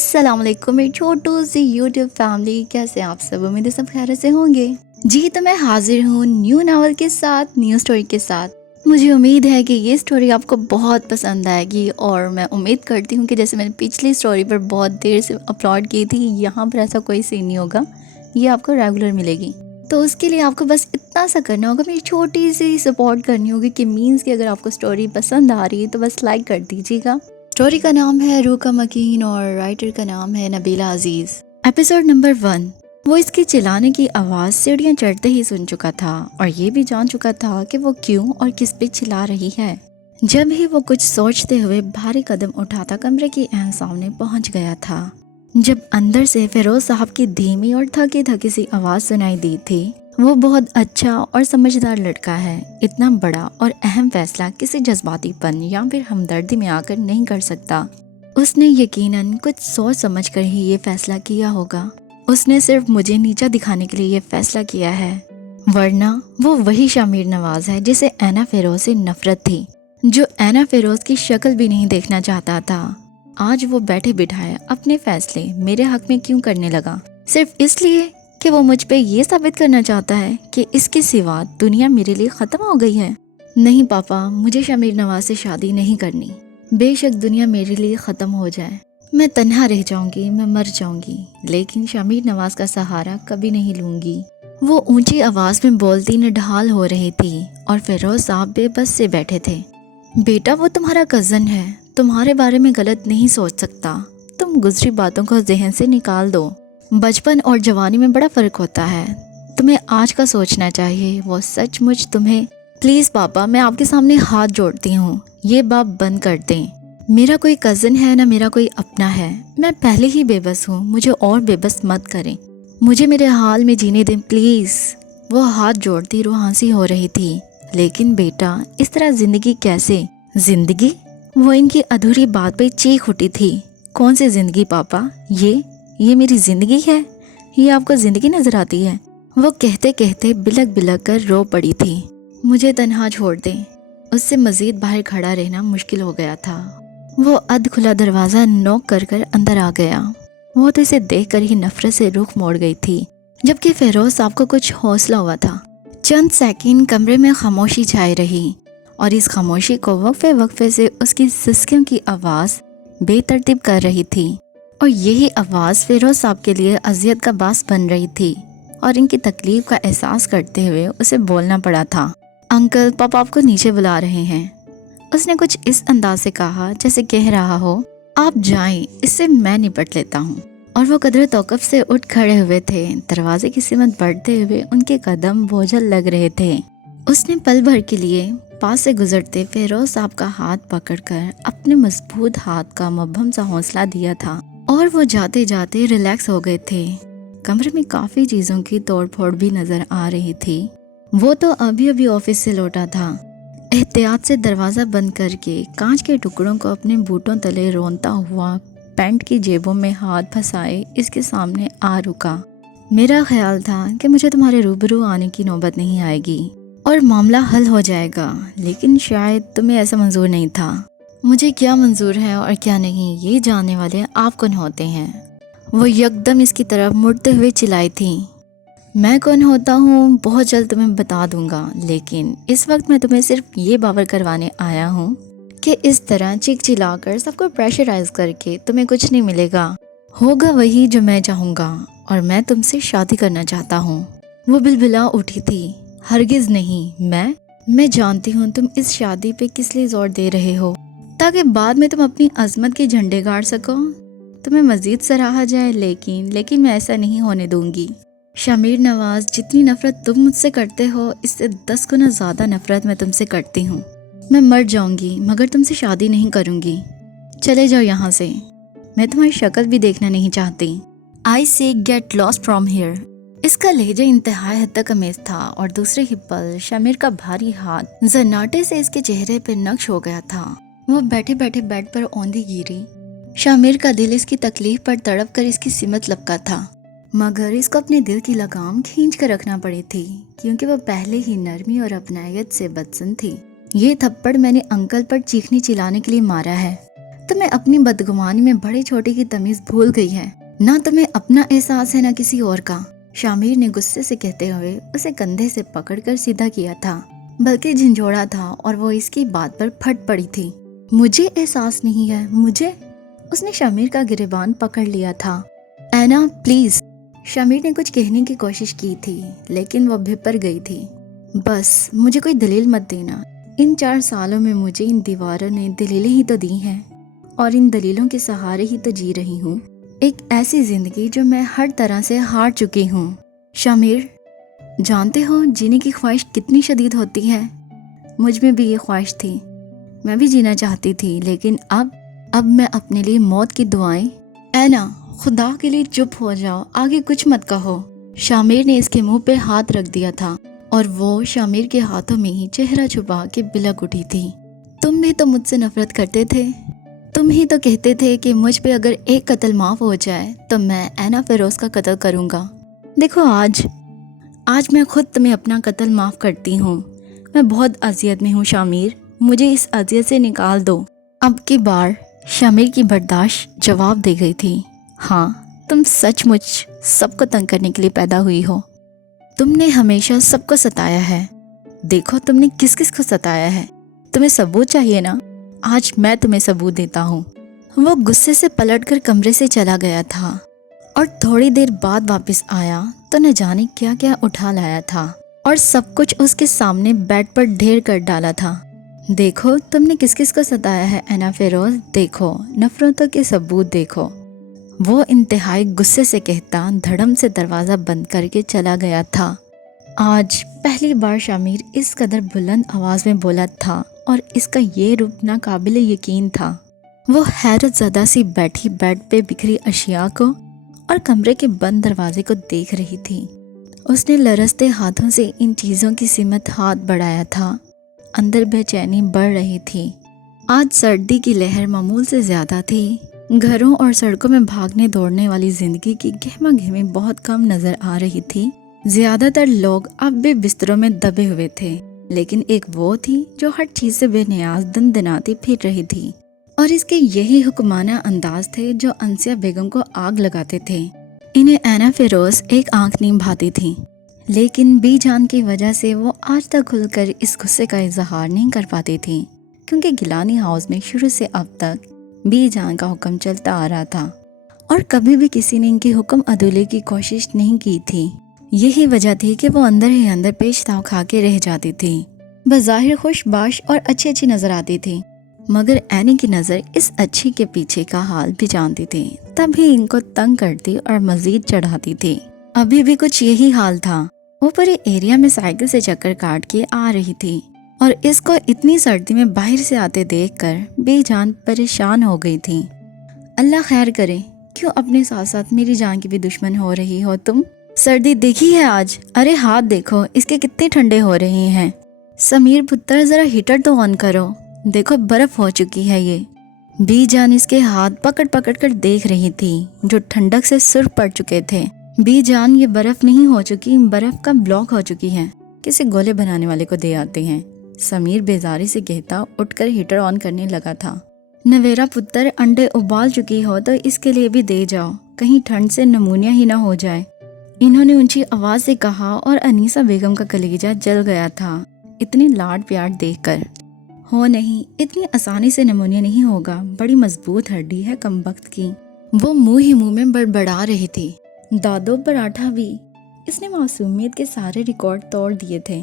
अस्सलाम वालेकुम मेरी छोटू सी यूट्यूब फैमिली, कैसे हैं आप सब। उम्मीद है सब खैर से होंगे। जी तो मैं हाजिर हूँ न्यू नावल के साथ, न्यू स्टोरी के साथ। मुझे उम्मीद है कि ये स्टोरी आपको बहुत पसंद आएगी और मैं उम्मीद करती हूँ कि जैसे मैंने पिछली स्टोरी पर बहुत देर से अपलोड की थी, यहाँ पर ऐसा कोई सीन नहीं होगा, ये आपको रेगुलर मिलेगी। तो उसके लिए आपको बस इतना सा करना होगा, मेरी छोटी सी सपोर्ट करनी होगी कि मीन्स कि अगर आपको स्टोरी पसंद आ रही है तो बस लाइक कर दीजिएगा। स्टोरी का नाम है रूह का मकीन और राइटर का नाम है नबीला अजीज। Episode number 1। वो इसके चिल्लाने की आवाज़ सीढ़ियाँ चढ़ते ही सुन चुका था और ये भी जान चुका था कि वो क्यों और किस पे चिल्ला रही है। जब भी वो कुछ सोचते हुए भारी कदम उठाता कमरे के एहन सामने पहुंच गया था, जब अंदर से फिरोज साहब की धीमी और थकी थकी सी आवाज़ सुनाई दी थी। वो बहुत अच्छा और समझदार लड़का है। इतना बड़ा और अहम फैसला किसी जज्बातीपन या फिर हमदर्दी में आकर नहीं कर सकता। उसने यकीनन कुछ सोच समझ कर ही ये फैसला किया होगा। उसने सिर्फ मुझे नीचा दिखाने के लिए ये फैसला किया है, वरना वो वही शामिर नवाज है जिसे ऐना फिरोज से नफरत थी, जो ऐना फिरोज की शक्ल भी नहीं देखना चाहता था। आज वो बैठे बिठाए अपने फैसले मेरे हक में क्यों करने लगा, सिर्फ इसलिए कि वो मुझ पे ये साबित करना चाहता है कि इसके सिवा दुनिया मेरे लिए ख़त्म हो गई है। नहीं पापा, मुझे शामिर नवाज से शादी नहीं करनी। बेशक दुनिया मेरे लिए ख़त्म हो जाए, मैं तन्हा रह जाऊंगी, मैं मर जाऊंगी, लेकिन शामिर नवाज का सहारा कभी नहीं लूंगी। वो ऊंची आवाज़ में बोलती निढाल हो रही थी और फिरोज साहब बेबस से बैठे थे। बेटा, वो तुम्हारा कज़न है, तुम्हारे बारे में गलत नहीं सोच सकता। तुम गुजरी बातों को जहन से निकाल दो। बचपन और जवानी में बड़ा फ़र्क होता है, तुम्हें आज का सोचना चाहिए। वो सचमुच तुम्हें। प्लीज़ पापा, मैं आपके सामने हाथ जोड़ती हूँ, ये बात बंद कर दें। मेरा कोई कज़न है ना मेरा कोई अपना है, मैं पहले ही बेबस हूँ, मुझे और बेबस मत करें, मुझे मेरे हाल में जीने दें प्लीज़। वो हाथ जोड़ती रुहांसी हो रही थी। लेकिन बेटा, इस तरह ज़िंदगी कैसे? ज़िंदगी? वो इनकी अधूरी बात पे चीख उठी थी। कौन सी ज़िंदगी पापा? ये मेरी ज़िंदगी है? ये आपको ज़िंदगी नज़र आती है? वो कहते कहते बिलक बिलक कर रो पड़ी थी। मुझे तन्हा छोड़ दें। उससे मज़ीद बाहर खड़ा रहना मुश्किल हो गया था। वो अध खुला दरवाज़ा नॉक कर कर अंदर आ गया। वो तो इसे देख कर ही नफरत से रुख मोड़ गई थी, जबकि फिरोज साहब को कुछ हौसला हुआ था। चंद सेकंड कमरे में खामोशी छाई रही और इस खामोशी को वक्फे वक्फे से उसकी सिसकियों की आवाज़ बेतरतीब कर रही थी। और यही आवाज़ फिरोज साहब के लिए अजियत का बास बन रही थी और इनकी तकलीफ का एहसास करते हुए उसे बोलना पड़ा था। अंकल, पापा आपको नीचे बुला रहे हैं। उसने कुछ इस अंदाज से कहा जैसे कह रहा हो, आप जाएं, इससे मैं निपट लेता हूँ। और वो कदर तौक़ुफ़ से उठ खड़े हुए थे। दरवाजे की सिमत बढ़ते हुए उनके कदम बोझल लग रहे थे। उसने पल भर के लिए पास से गुजरते फिरोज साहब का हाथ पकड़कर अपने मजबूत हाथ का मुबहम सा हौसला दिया था और वो जाते जाते रिलैक्स हो गए थे। कमरे में काफ़ी चीज़ों की तोड़ फोड़ भी नज़र आ रही थी। वो तो अभी अभी ऑफिस से लौटा था। एहतियात से दरवाज़ा बंद करके कांच के टुकड़ों को अपने बूटों तले रोनता हुआ पैंट की जेबों में हाथ फंसाए इसके सामने आ रुका। मेरा ख्याल था कि मुझे तुम्हारे रूबरू आने की नौबत नहीं आएगी और मामला हल हो जाएगा, लेकिन शायद तुम्हें ऐसा मंजूर नहीं था। मुझे क्या मंजूर है और क्या नहीं, ये जानने वाले आप कौन होते हैं? वो यकदम इसकी तरफ मुड़ते हुए चिल्लाई थी। मैं कौन होता हूँ बहुत जल्द तुम्हें बता दूंगा, लेकिन इस वक्त मैं तुम्हें सिर्फ ये बावर करवाने आया हूँ कि इस तरह चीख चिल्लाकर सबको प्रेशराइज करके तुम्हें कुछ नहीं मिलेगा। होगा वही जो मैं चाहूँगा और मैं तुमसे शादी करना चाहता हूँ। वो बिलबिला उठी थी। हरगिज़ नहीं, मैं जानती हूँ तुम इस शादी पे किस लिए जोर दे रहे हो, ताकि बाद में तुम अपनी अजमत के झंडे गाड़ सको, तुम्हें मज़ीद सराहा जाए, लेकिन मैं ऐसा नहीं होने दूंगी। शामिर नवाज, जितनी नफ़रत तुम मुझसे करते हो, इससे 10 गुना ज़्यादा नफ़रत मैं तुमसे करती हूँ। मैं मर जाऊंगी मगर तुमसे शादी नहीं करूंगी। चले जाओ यहाँ से, मैं तुम्हारी शक्ल भी देखना नहीं चाहती। आई से गेट लॉस्ट फ्रॉम हियर। इसका लहजा इंतहाई हद तक अमेज था और दूसरे ही पल शामिर का भारी हाथ जन्नाटे से इसके चेहरे पर नक्श हो गया था। वो बैठे बैठे बेड पर औंधी गिरी। शामिर का दिल इसकी तकलीफ पर तड़प कर इसकी सिमत लपका था, मगर इसको अपने दिल की लगाम खींच कर रखना पड़ी थी, क्योंकि वो पहले ही नरमी और अपनायत से बदसन थी। ये थप्पड़ मैंने अंकल पर चीखने चिल्लाने के लिए मारा है, तुम्हें अपनी बदगुमानी में बड़े छोटे की तमीज भूल गई है। ना तुम्हें अपना एहसास है ना किसी और का। शामिर ने गुस्से से कहते हुए उसे कंधे से पकड़कर सीधा किया था, बल्कि झंझोड़ा था और वो इसकी बात पर फट पड़ी थी। मुझे एहसास नहीं है, मुझे। उसने शामिर का गिरेबान पकड़ लिया था। ऐना प्लीज। शामिर ने कुछ कहने की कोशिश की थी, लेकिन वो भिपर गई थी। बस मुझे कोई दलील मत देना। इन 4 सालों में मुझे इन दीवारों ने दलीलें ही तो दी हैं, और इन दलीलों के सहारे ही तो जी रही हूँ एक ऐसी जिंदगी जो मैं हर तरह से हार चुकी हूँ। शामिर, जानते हो जीने की ख्वाहिश कितनी शदीद होती है। मुझ में भी ये ख्वाहिश थी, मैं भी जीना चाहती थी, लेकिन अब मैं अपने लिए मौत की दुआएं। ऐना, खुदा के लिए चुप हो जाओ, आगे कुछ मत कहो। शामिर ने इसके मुंह पे हाथ रख दिया था और वो शामिर के हाथों में ही चेहरा छुपा के बिलक उठी थी। तुम भी तो मुझसे नफरत करते थे। तुम ही तो कहते थे कि मुझ पे अगर एक कत्ल माफ हो जाए तो मैं ऐना फेरोज का कत्ल करूंगा। देखो आज मैं खुद तुम्हें अपना कत्ल माफ करती हूँ। मैं बहुत अजियत में हूँ शामिर, मुझे इस अजियत से निकाल दो। अब की बार शामिर की बर्दाश्त जवाब दे गई थी। हाँ, तुम सचमुच सबको तंग करने के लिए पैदा हुई हो। तुमने हमेशा सबको सताया है। देखो तुमने किस किस को सताया है। तुम्हें सबूत चाहिए ना? आज मैं तुम्हें सबूत देता हूँ। वो गुस्से से पलटकर कमरे से चला गया था और थोड़ी देर बाद वापस आया तो न जाने क्या क्या उठा लाया था और सब कुछ उसके सामने बेड पर ढेर कर डाला था। देखो तुमने किस किस को सताया है ऐना फेरोज, देखो नफरतों के सबूत देखो। वो इंतहाई गुस्से से कहता धड़म से दरवाज़ा बंद करके चला गया था। आज पहली बार शामिर इस कदर बुलंद आवाज़ में बोला था और इसका ये रूप नाकाबिल यकीन था। वो हैरत ज़दा सी बैठी बेड पे बिखरी अशिया को और कमरे के बंद दरवाजे को देख रही थी। उसने लरसते हाथों से इन चीज़ों की सिमत हाथ बढ़ाया था। अंदर बेचैनी बढ़ रही थी। आज सर्दी की लहर मामूल से ज़्यादा थी। घरों और सड़कों में भागने दौड़ने वाली ज़िंदगी की गहमा गहमी बहुत कम नज़र आ रही थी। ज़्यादातर लोग अब भी बिस्तरों में दबे हुए थे, लेकिन एक वो थी जो हर चीज़ से बेनियाज दनदनाती फिर रही थी और इसके यही हुक्माना अंदाज थे जो अंसिया बेगम को आग लगाते थे। इन्हें ऐना फेरोज एक आंख नीम भाती थी, लेकिन बीजान की वजह से वो आज तक खुलकर इस गुस्से का इजहार नहीं कर पाती थी, क्योंकि गिलानी हाउस में शुरू से अब तक बीजान का हुक्म चलता आ रहा था और कभी भी किसी ने इनकी हुक्म अदुले की कोशिश नहीं की थी। यही वजह थी कि वो अंदर ही अंदर पेचताव खा के रह जाती थी। बज़ाहिर खुशबाश और अच्छी अच्छी नजर आती थी, मगर ऐनी की नज़र इस अच्छी के पीछे का हाल भी जानती थी, तभी इनको तंग करती और मजीद चढ़ाती थी। अभी भी कुछ यही हाल था। वो पूरे एरिया में साइकिल से चक्कर काट के आ रही थी और इसको इतनी सर्दी में बाहर से आते देखकर बेजान परेशान हो गई थी। अल्लाह खैर करे, क्यों अपने साथ साथ मेरी जान की भी दुश्मन हो रही हो तुम? सर्दी देखी है आज? अरे हाथ देखो इसके कितने ठंडे हो रहे हैं। समीर पुत्र जरा हीटर तो ऑन करो, देखो बर्फ हो चुकी है ये। बीजान इसके हाथ पकड़ पकड़ कर देख रही थी जो ठंडक से सुर्ख पड़ चुके थे। बीजान ये बर्फ नहीं हो चुकी, बर्फ का ब्लॉक हो चुकी है, किसी गोले बनाने वाले को दे आते हैं। समीर बेजारी से कहता उठकर हीटर ऑन करने लगा था। नवेरा पुत्र अंडे उबाल चुकी हो तो इसके लिए भी दे जाओ, कहीं ठंड से नमूनिया ही ना हो जाए। इन्होंने ऊंची आवाज से कहा और अनीसा बेगम का कलेजा जल गया था इतनी लाड प्यार देखकर। हो नहीं, इतनी आसानी से नमूनिया नहीं होगा, बड़ी मजबूत हड्डी है कमबख्त की। वो मुंह ही मुंह में बड़बड़ा रही थी। दादो पराठा भी। इसने मासूमियत के सारे रिकॉर्ड तोड़ दिए थे।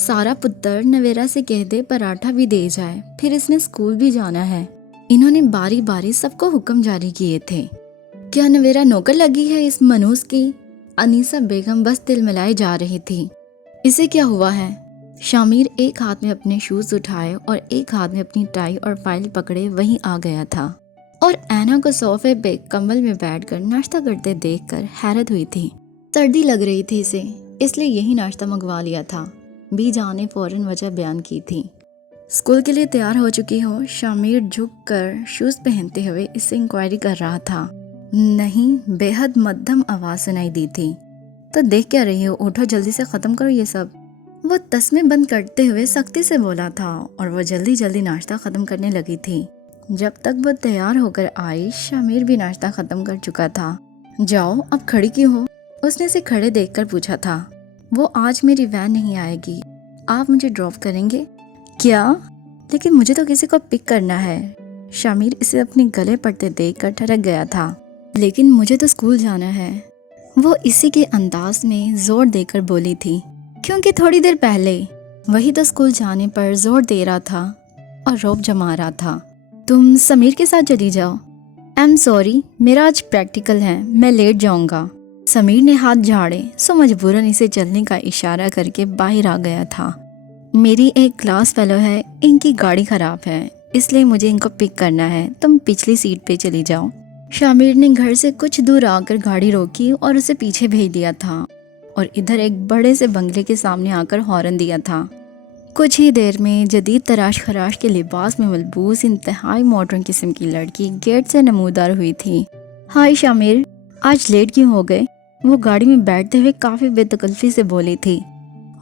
सारा पुत्र नवेरा से कह दे पराठा भी दे जाए, फिर इसने स्कूल भी जाना है। इन्होंने बारी बारी सबको हुक्म जारी किए थे। क्या नवेरा नौकर लगी है इस मनूस की? अनीसा बेगम बस दिल मिलाई जा रही थी। इसे क्या हुआ है? शामिर एक हाथ में अपने शूज उठाए और एक हाथ में अपनी टाई और फाइल पकड़े वहीं आ गया था और ऐना को सोफे पे कंबल में बैठकर नाश्ता करते देखकर हैरत हुई थी। सर्दी लग रही थी इसे, इसलिए यही नाश्ता मंगवा लिया था। बीजान ने फौरन वजह बयान की थी। स्कूल के लिए तैयार हो चुकी हो? शामिर झुक कर शूज पहनते हुए इससे इंक्वायरी कर रहा था। नहीं, बेहद मध्यम आवाज सुनाई दी थी। तो देख क्या रही हो, उठो जल्दी से खत्म करो ये सब। वो तस्मे बंद करते हुए सख्ती से बोला था और वो जल्दी जल्दी नाश्ता खत्म करने लगी थी। जब तक वो तैयार होकर आई, शामिर भी नाश्ता खत्म कर चुका था। जाओ, अब खड़ी क्यों हो? उसने उसे खड़े देखकर पूछा था। वो आज मेरी वैन नहीं आएगी, आप मुझे ड्रॉप करेंगे? क्या? लेकिन मुझे तो किसी को पिक करना है। शामिर इसे अपने गले पड़ते देखकर ठहर गया था। लेकिन मुझे तो स्कूल जाना है, वो इसी के अंदाज में जोर देकर बोली थी, क्योंकि थोड़ी देर पहले वही तो स्कूल जाने पर जोर दे रहा था और रौब जमा रहा था। तुम समीर के साथ चली जाओ। आई एम सॉरी, मेरा आज प्रैक्टिकल है, मैं लेट जाऊंगा। समीर ने हाथ झाड़े सो मजबूरन इसे चलने का इशारा करके बाहर आ गया था। मेरी एक क्लास फेलो है, इनकी गाड़ी खराब है, इसलिए मुझे इनको पिक करना है, तुम पिछली सीट पे चली जाओ। शामिर ने घर से कुछ दूर आकर गाड़ी रोकी और उसे पीछे भेज दिया था और इधर एक बड़े से बंगले के सामने आकर हॉर्न दिया था। कुछ ही देर में जदीद तराश खराश के लिबास में मलबूस इंतहाई मॉडर्न किस्म की लड़की गेट से नमूदार हुई थी। हाय शामिर, आज लेट क्यों हो गए? वो गाड़ी में बैठते हुए काफ़ी बेतकल्फी से बोली थी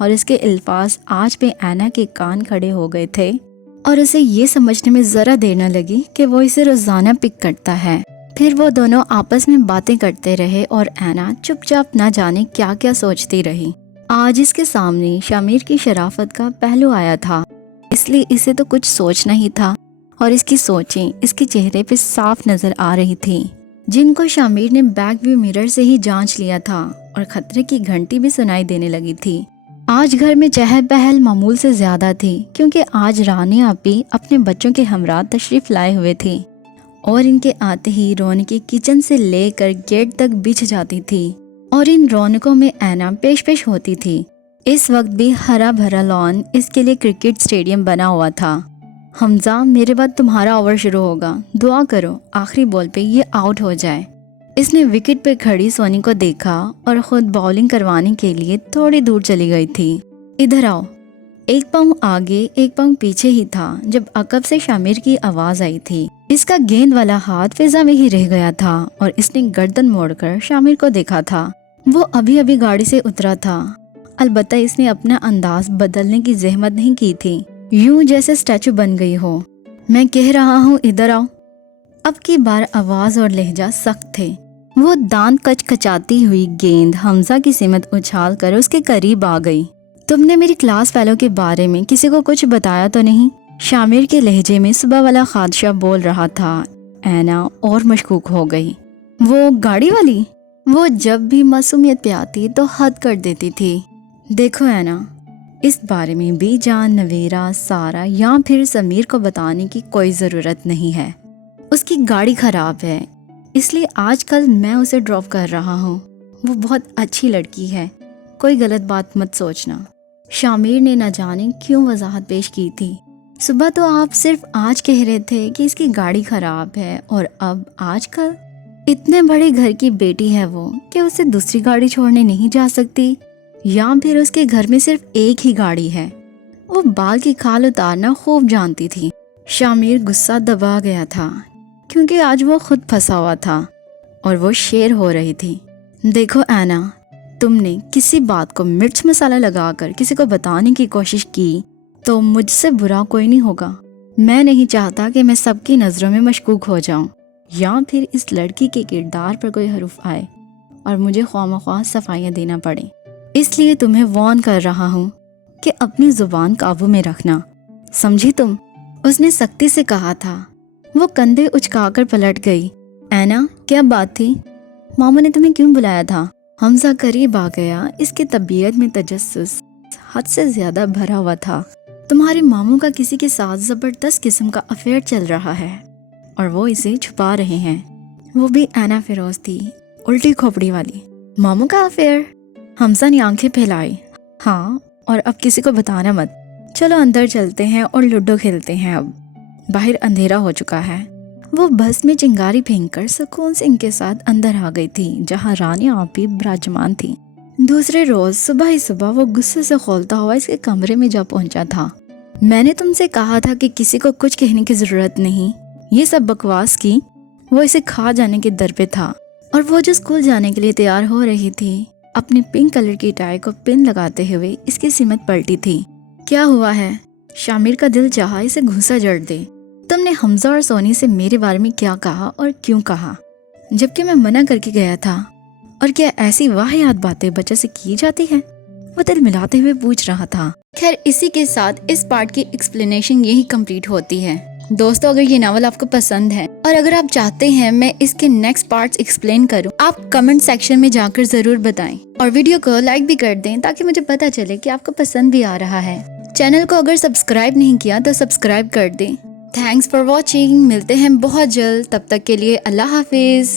और इसके अल्फाज आज पे ऐना के कान खड़े हो गए थे और उसे ये समझने में ज़रा देर न लगी कि वो इसे रोज़ाना पिक करता है। फिर वो दोनों आपस में बातें करते रहे और ऐना चुपचाप ना जाने क्या क्या सोचती रही। आज इसके सामने शामिर की शराफत का पहलू आया था, इसलिए इसे तो कुछ सोचना ही था और इसकी सोचें इसके चेहरे पे साफ नजर आ रही थी, जिनको शामिर ने बैक व्यू मिरर से ही जांच लिया था और खतरे की घंटी भी सुनाई देने लगी थी। आज घर में चहल पहल मामूल से ज्यादा थी, क्योंकि आज रानी आपी अपने बच्चों के हमरा तशरीफ लाए हुए थी और इनके आते ही रौनकी किचन से लेकर गेट तक बिछ जाती थी और इन रौनकों में ऐना पेश होती थी। इस वक्त भी हरा भरा लॉन इसके लिए क्रिकेट स्टेडियम बना हुआ था। हमजा, मेरे बाद तुम्हारा ओवर शुरू होगा, दुआ करो आखिरी बॉल पे ये आउट हो जाए। इसने विकेट पे खड़ी सोनी को देखा और खुद बॉलिंग करवाने के लिए थोड़ी दूर चली गई थी। इधर आओ। एक पाँव आगे एक पाँव पीछे ही था जब अकब से शामिर की आवाज आई थी। इसका गेंद वाला हाथ फिजा में ही रह गया था और इसने गर्दन मोड़कर शामिर को देखा था। वो अभी अभी गाड़ी से उतरा था, अलबत्ता इसने अपना अंदाज बदलने की जहमत नहीं की थी, यूं जैसे स्टैचू बन गई हो। मैं कह रहा हूँ इधर आओ। अब की बार आवाज और लहजा सख्त थे। वो दांत कचकचाती हुई गेंद हमजा की सिमत उछाल कर उसके करीब आ गई। तुमने मेरी क्लास फेलो के बारे में किसी को कुछ बताया तो नहीं? शामिर के लहजे में सुबह वाला खादशा बोल रहा था। ऐना और मशकूक हो गई। वो गाड़ी वाली? वो जब भी मासूमियत पे आती तो हद कर देती थी। देखो ऐना, इस बारे में भी जान, नवीरा, सारा या फिर समीर को बताने की कोई ज़रूरत नहीं है। उसकी गाड़ी ख़राब है, इसलिए आजकल मैं उसे ड्रॉप कर रहा हूँ। वो बहुत अच्छी लड़की है, कोई गलत बात मत सोचना। शामिर ने न जाने क्यों वजाहत पेश की थी। सुबह तो आप सिर्फ आज कह रहे थे कि इसकी गाड़ी ख़राब है और अब आजकल इतने बड़े घर की बेटी है वो कि उसे दूसरी गाड़ी छोड़ने नहीं जा सकती, या फिर उसके घर में सिर्फ एक ही गाड़ी है। वो बाल की खाल उतारना खूब जानती थी। शामिर गुस्सा दबा गया था, क्योंकि आज वो खुद फंसा हुआ था और वो शेर हो रही थी। देखो ऐना, तुमने किसी बात को मिर्च मसाला लगाकर किसी को बताने की कोशिश की तो मुझसे बुरा कोई नहीं होगा। मैं नहीं चाहता कि मैं सबकी नज़रों में मशकूक हो जाऊं या फिर इस लड़की के किरदार पर कोई हरूफ आए और मुझे ख्वामख्वाह सफाइयाँ देना पड़े। इसलिए तुम्हें वार्न कर रहा हूँ कि अपनी ज़ुबान काबू में रखना, समझी तुम? उसने सख्ती से कहा था। वो कंधे उचकाकर पलट गई। ऐना, क्या बात थी? मामू ने तुम्हें क्यों बुलाया था? हमजा करीब आ गया। इसकी तबीयत में तजस्सुस हद से ज़्यादा भरा हुआ था। तुम्हारे मामू का किसी के साथ ज़बरदस्त किस्म का अफेयर चल रहा है और वो इसे छुपा रहे हैं। वो भी ऐना फिरोज थी, उल्टी खोपड़ी वाली। मामू का अफेयर? हमजा ने आंखें फैलाई। हाँ, और अब किसी को बताना मत। चलो अंदर चलते हैं और लूडो खेलते हैं। अब बाहर अंधेरा हो चुका है। वो बस में चिंगारी फेंककर सुकून से इनके साथ अंदर आ गई थी, जहाँ रानी आपी विराजमान थी। दूसरे रोज सुबह ही सुबह वो गुस्से से खौलता हुआ इसके कमरे में जा पहुंचा था। मैंने तुमसे कहा था कि किसी को कुछ कहने की जरूरत नहीं, ये सब बकवास की। वो इसे खा जाने के दर पे था और वो जो स्कूल जाने के लिए तैयार हो रही थी, अपनी पिंक कलर की टाई को पिन लगाते हुए इसकी सिमत पलटी थी। क्या हुआ है? शामिर का दिल चाहा इसे घूंसा जड़ दे। तुम तुमने हमजा और सोनी से मेरे बारे में क्या कहा और क्यों कहा, जबकि मैं मना करके गया था? और क्या ऐसी वाहियात बातें बच्चे से की जाती है? वो दिल मिलाते हुए पूछ रहा था। खैर, इसी के साथ इस पार्ट की एक्सप्लेनेशन यही कंप्लीट होती है। दोस्तों, अगर ये नावल आपको पसंद है और अगर आप चाहते हैं मैं इसके नेक्स्ट पार्ट्स एक्सप्लेन करूं, आप कमेंट सेक्शन में जाकर जरूर बताएं और वीडियो को लाइक भी कर दें ताकि मुझे पता चले कि आपको पसंद भी आ रहा है। चैनल को अगर सब्सक्राइब नहीं किया तो सब्सक्राइब कर दें। Thanks for watching. मिलते हैं बहुत जल्द, तब तक के लिए अल्लाह हाफिज।